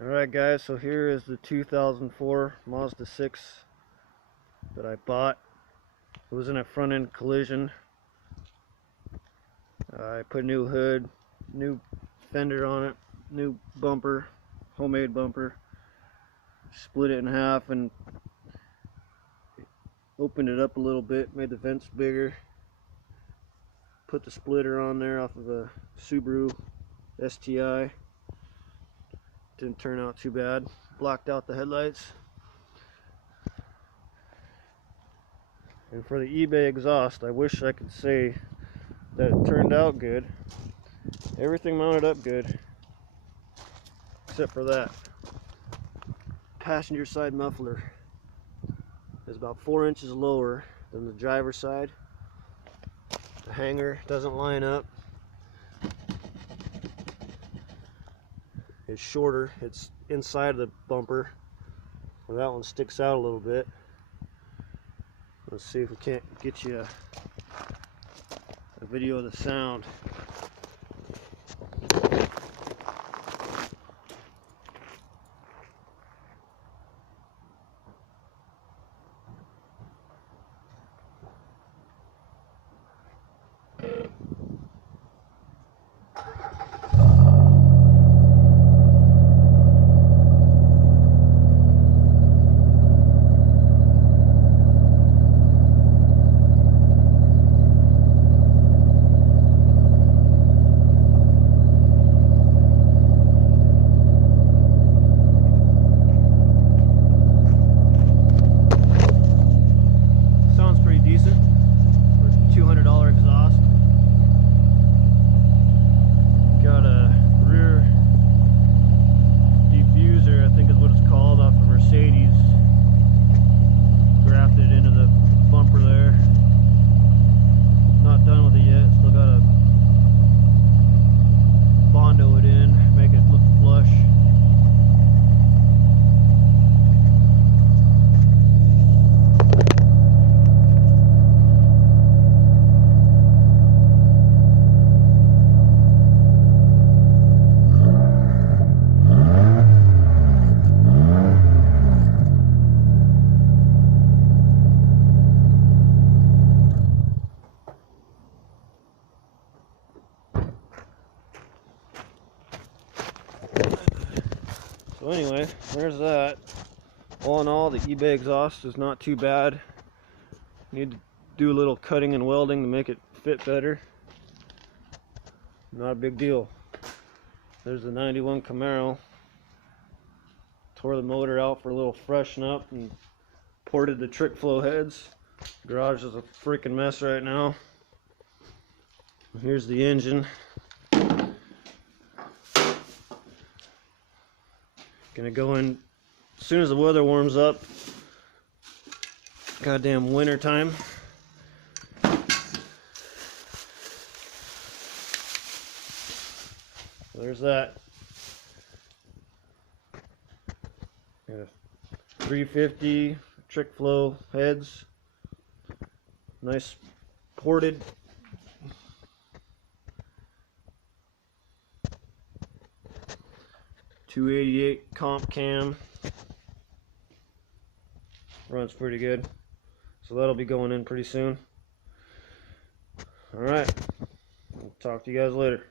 Alright guys, so here is the 2004 Mazda 6 that I bought. It was in a front end collision. I put a new hood, new fender on it, new bumper, homemade bumper. Split it in half and opened it up a little bit, made the vents bigger. Put the splitter on there off of a Subaru STI. Didn't turn out too bad. Blocked out the headlights. And for the eBay exhaust, I wish I could say that it turned out good. Everything mounted up good, except for that. Passenger side muffler is about 4 inches lower than the driver's side. The hanger doesn't line up. It's shorter. It's inside of the bumper, where that one sticks out a little bit. Let's see if we can't get you a video of the sound. $200 exhaust. Got a rear diffuser, I think is what it's called, off of Mercedes. Grafted into the bumper there. Not done with it yet. Still got to Bondo it in, make it look flush. So anyway, there's that. All in all, the eBay exhaust is not too bad. Need to do a little cutting and welding to make it fit better. Not a big deal. There's the 91 Camaro. Tore the motor out for a little freshen up and ported the trick flow heads. Garage is a freaking mess right now. Here's the engine. Gonna go in as soon as the weather warms up. Goddamn winter time. There's that. Got a 350 trick flow heads. Nice ported. .288 comp cam. Runs pretty good. So that'll be going in pretty soon. Alright. I'll talk to you guys later.